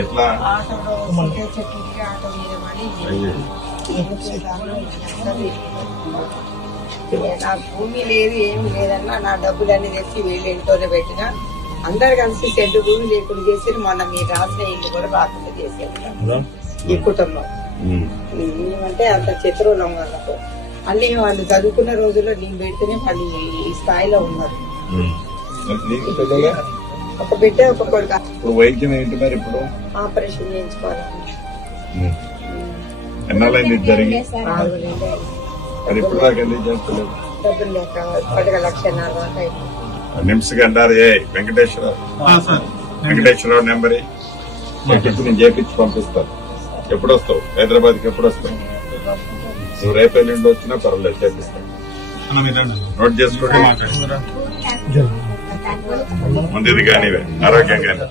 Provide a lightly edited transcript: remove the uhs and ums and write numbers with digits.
ఎట్లా నాకు భూమి లేదు ఏమి లేదన్నా నా డబ్బులన్నీ తెచ్చి వీళ్ళు ఇంట్లోనే పెట్టినా అందరు కలిసి సెంటు భూమి లేకుండా చేసి మొన్న మీరు రాసిన ఇల్లు కూడా రాకుండా చేసేది ఈ కుటుంబం. ఏమంటే అంత చిత్రంలో వాళ్ళకు అన్ని వాళ్ళు చదువుకున్న రోజుల్లో నేను పెడితేనే వాళ్ళు ఈ స్థాయిలో ఉన్నారు. ఒక బిడ్డ ఒక కొడుకు. వైద్యం ఏంటి మరి ఇప్పుడు? ఆపరేషన్ చేయించుకోవాలి. ఎన్నాళ్ళైంది జరిగి? మరి ఇప్పుడు దాకా ఎందుకు చేస్తలేదు? డబ్బులు లేక ఇప్పటిగా 1,00,000 దాకా అయిపోయింది. నిమ్స్ గండారు వెంకటేశ్వరరావు నెంబర్ నేను చేపించి పంపిస్తాను. ఎప్పుడు వస్తావు? హైదరాబాద్కి ఎప్పుడు వస్తావు? నువ్వు రేపు ఎల్లుండి వచ్చినా పర్వాలేదు, చేపిస్తాను. నోట్ చేసుకోండి. ముందు ఇది కానివే ఆరోగ్యంగా.